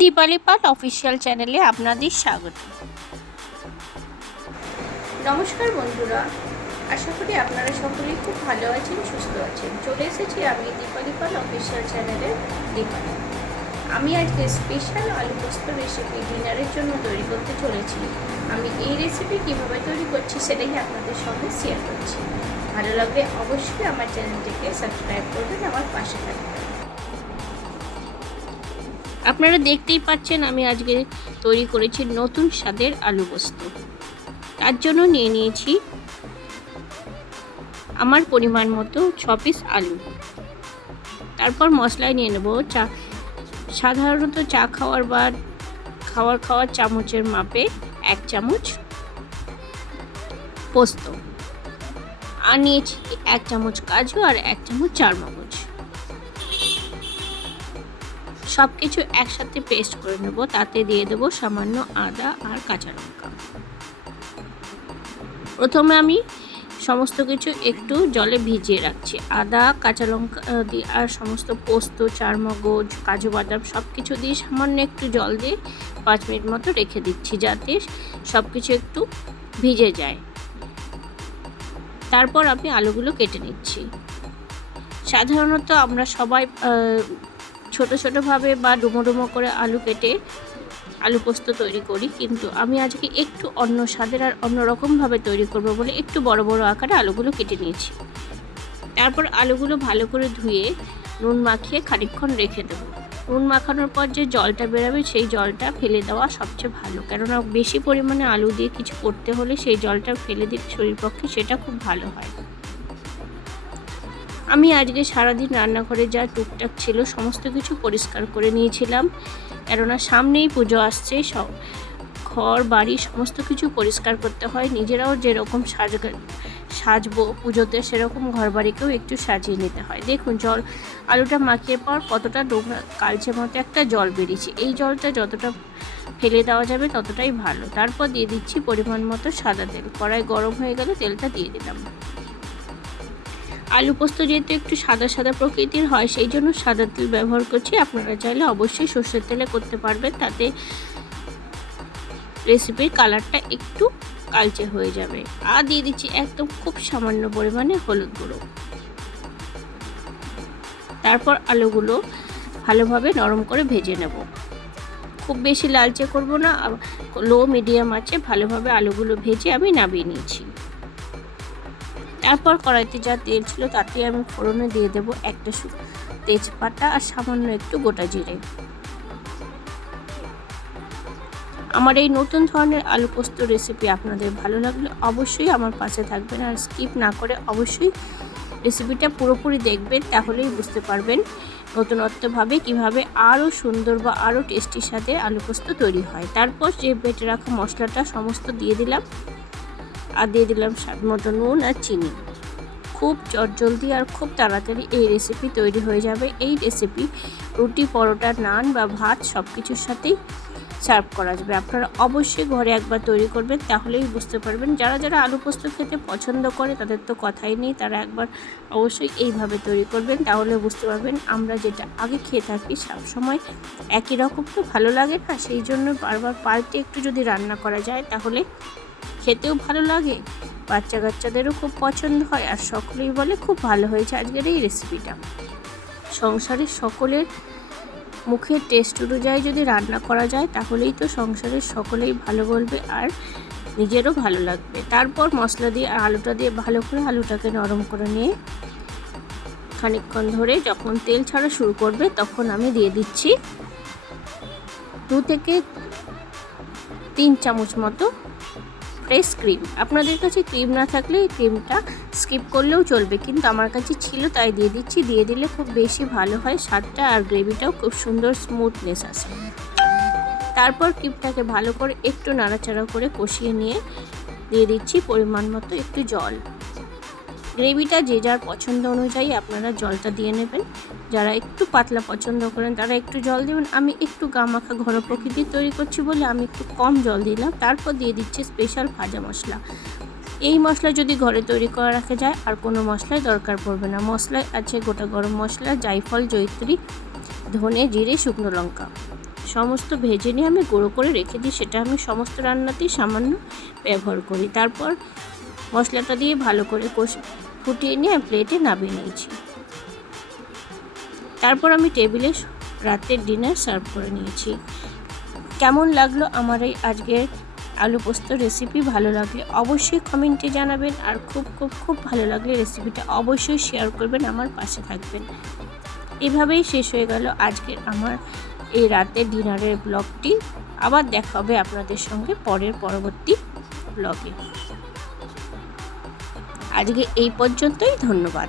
দীপালি পাল official চ্যানেলে আপনাদের স্বাগত। নমস্কার বন্ধুরা, আশা করি আপনারা সকলেই খুব ভালো আছেন, সুস্থ আছেন। চলে এসেছি আমি দীপালি পাল অফিসিয়াল চ্যানেলের দীপালি। আমি আজকে স্পেশাল আলু পোস্ত রেসিপি ডিনারের জন্য তৈরি করতে চলেছি। আমি এই রেসিপি কীভাবে তৈরি করছি সেটাই আপনাদের সঙ্গে শেয়ার করছি। ভালো লাগলে অবশ্যই আমার চ্যানেলটিকে সাবস্ক্রাইব করবেন, আমার পাশে থাকবেন। আপনারা দেখতেই পাচ্ছেন আমি আজকে তৈরি করেছি নতুন স্বাদের আলু পোস্ত। তার জন্য নিয়ে নিয়েছি আমার পরিমাণ মতো 6 পিস আলু। তারপর মশলায় নিয়ে নেব সাধারণত চা খাওয়ার বা খাওয়ার চামচের মাপে 1 চামচ পোস্ত, আর নিয়েছি 1 চামচ কাজু আর 1 চামচ চারমগজ। সব কিছু একসাথে পেস্ট করে নেব। তাতে দিয়ে দেবো সামান্য আদা আর কাঁচা লঙ্কা। প্রথমে আমি সমস্ত কিছু একটু জলে ভিজিয়ে রাখছি। আদা, কাঁচা লঙ্কা দিয়ে আর সমস্ত পোস্ত, চারমগজ, কাজু বাদাম সব কিছু দিয়ে সামান্য একটু জল দিয়ে 5 মিনিট মতো রেখে দিচ্ছি, যাতে সব কিছু একটু ভিজে যায়। তারপর আমি আলুগুলো কেটে নিচ্ছি। সাধারণত আমরা সবাই ছোট ছোটোভাবে বা ডুমো ডুমো করে আলু কেটে আলু পোস্ত তৈরি করি, কিন্তু আমি আজকে একটু অন্য স্বাদের আর অন্যরকমভাবে তৈরি করব বলে একটু বড় বড় আকারে আলুগুলো কেটে নিয়েছি। তারপর আলুগুলো ভালো করে ধুয়ে নুন মাখিয়ে খানিকক্ষণ রেখে দেবো। নুন মাখানোর পর যে জলটা বেরোবে সেই জলটা ফেলে দেওয়া সবচেয়ে ভালো, কেননা বেশি পরিমাণে আলু দিয়ে কিছু করতে হলে সেই জলটা ফেলে দিলে শরীর পক্ষে সেটা খুব ভালো হয়। আমি আজকে সারাদিন রান্নাঘরে যা টুকটাক ছিল সমস্ত কিছু পরিষ্কার করে নিয়েছিলাম, কেননা সামনেই পুজো আসছে। সব ঘর বাড়ি সমস্ত কিছু পরিষ্কার করতে হয়। নিজেরাও যেরকম সাজবো পুজোতে, সেরকম ঘর বাড়িকেও একটু সাজিয়ে নিতে হয়। দেখুন আলুটা মাখিয়ে পর কতটা নোংরা কালচে মতো একটা জল বেরিয়েছে। এই জলটা যতটা ফেলে দেওয়া যাবে ততটাই ভালো। তারপর দিয়ে দিচ্ছি পরিমাণ মতো সাদা তেল। কড়াই গরম হয়ে গেলে তেলটা দিয়ে দিলাম। আলু পোস্ত যেহেতু একটু সাদা সাদা প্রকৃতির হয়, সেই জন্য সাদা তেল ব্যবহার করছি। আপনারা চাইলে অবশ্যই সর্ষের তেলে করতে পারবেন, তাতে রেসিপির কালারটা একটু কালচে হয়ে যাবে। আর দিয়ে দিচ্ছি একদম খুব সামান্য পরিমাণে হলুদ গুঁড়ো। তারপর আলুগুলো ভালোভাবে নরম করে ভেজে নেব। খুব বেশি লালচে করব না, লো মিডিয়াম আছে ভালোভাবে আলুগুলো ভেজে আমি নামিয়ে নিয়েছি। তারপর কড়াইতে যা তেল ছিল তাতে আমি ফোড়নে দিয়ে দেবো একটা তেজপাতা আর সামান্য একটু গোটা জিরে। আমার এই নতুন ধরনের আলু পোস্ত রেসিপি আপনাদের ভালো লাগলে অবশ্যই আমার পাশে থাকবেন, আর স্কিপ না করে অবশ্যই রেসিপিটা পুরোপুরি দেখবেন, তাহলেই বুঝতে পারবেন নতুনত্বভাবে কিভাবে আরও সুন্দর বা আরও টেস্টির সাথে আলু পোস্ত তৈরি হয়। তারপর যে বেটে রাখা মশলাটা সমস্ত দিয়ে দিলাম, আর দিয়ে দিলাম স্বাদ মতো নুন আর চিনি। খুব চটজলদি আর খুব তাড়াতাড়ি এই রেসিপি তৈরি হয়ে যাবে। এই রেসিপি রুটি, পরোটা, নান বা ভাত সব কিছুর সাথেই সার্ভ করা যাবে। আপনারা অবশ্যই ঘরে একবার তৈরি করবেন, তাহলেই বুঝতে পারবেন। যারা যারা আলু পোস্ত খেতে পছন্দ করে তাদের তো কথাই নেই, তারা একবার অবশ্যই এইভাবে তৈরি করবেন, তাহলে বুঝতে পারবেন। আমরা যেটা আগে খেয়ে থাকি সবসময় একই রকম তো ভালো লাগে না, সেই জন্য বারবার পাল্টে একটু যদি রান্না করা যায় তাহলে খেতেও ভালো লাগে, বাচ্চা কাচ্চাদেরও খুব পছন্দ হয়, আর সকলেই বলে খুব ভালো হয়েছে আজকের এই রেসিপিটা। সংসারের সকলের মুখের টেস্ট অনুযায়ী যদি রান্না করা যায় তাহলেই তো সংসারের সকলেই ভালো বলবে আর নিজেরও ভালো লাগবে। তারপর মশলা দিয়ে আর আলুটা দিয়ে ভালো করে আলুটাকে নরম করে নিয়ে খানিকক্ষণ ধরে যখন তেল ছাড়া শুরু করবে তখন আমি দিয়ে দিচ্ছি 2 থেকে 3 চামচ মতো ফ্রেশ ক্রিম। আপনাদের কাছে ক্রিম না থাকলে ক্রিমটা স্কিপ করলেও চলবে, কিন্তু আমার কাছে ছিল তাই দিয়ে দিচ্ছি। দিয়ে দিলে খুব বেশি ভালো হয় স্বাদটা, আর গ্রেভিটাও খুব সুন্দর স্মুথনেস আসে। তারপর ক্রিমটাকে ভালো করে একটু নাড়াচাড়া করে কষিয়ে নিয়ে দিয়ে দিচ্ছি পরিমাণ মতো একটু জল। গ্রেভিটা যে যার পছন্দ অনুযায়ী আপনারা জলটা দিয়ে নেবেন। যারা একটু পাতলা পছন্দ করেন তারা একটু জল দেবেন। আমি একটু গামাখা ঘন প্রকৃতির তৈরি করছি বলে আমি একটু কম জল দিলাম। তারপর দিয়ে দিচ্ছি স্পেশাল ভাজা মশলা। এই মশলা যদি ঘরে তৈরি করা রাখা যায় আর কোনো মশলার দরকার পড়বে না। মশলায় আছে গোটা গরম মশলা, জায়ফল, জয়িত্রী, ধনে, জিরে, শুকনো লঙ্কা। সমস্ত ভেজে নিয়ে আমি গুঁড়ো করে রেখে দিই, সেটা আমি সমস্ত রান্নাতেই সামান্য ব্যবহার করি। তারপর মশলাটা দিয়ে ভালো করে ফুটিয়ে নিয়ে প্লেটে নামিয়ে নিয়েছি। তারপর আমি টেবিলে রাতের ডিনার সার্ভ করে নিয়েছি। কেমন লাগলো আমার এই আজকের আলু পোস্ত রেসিপি? ভালো লাগলে অবশ্যই কমেন্টে জানাবেন, আর খুব খুব খুব ভালো লাগলে রেসিপিটা অবশ্যই শেয়ার করবেন, আমার পাশে থাকবেন। এভাবেই শেষ হয়ে গেল আজকের আমার এই রাতের ডিনারের ব্লগটি। আবার দেখা হবে আপনাদের সঙ্গে পরবর্তী ব্লগে। আজকে এই পর্যন্তই, ধন্যবাদ।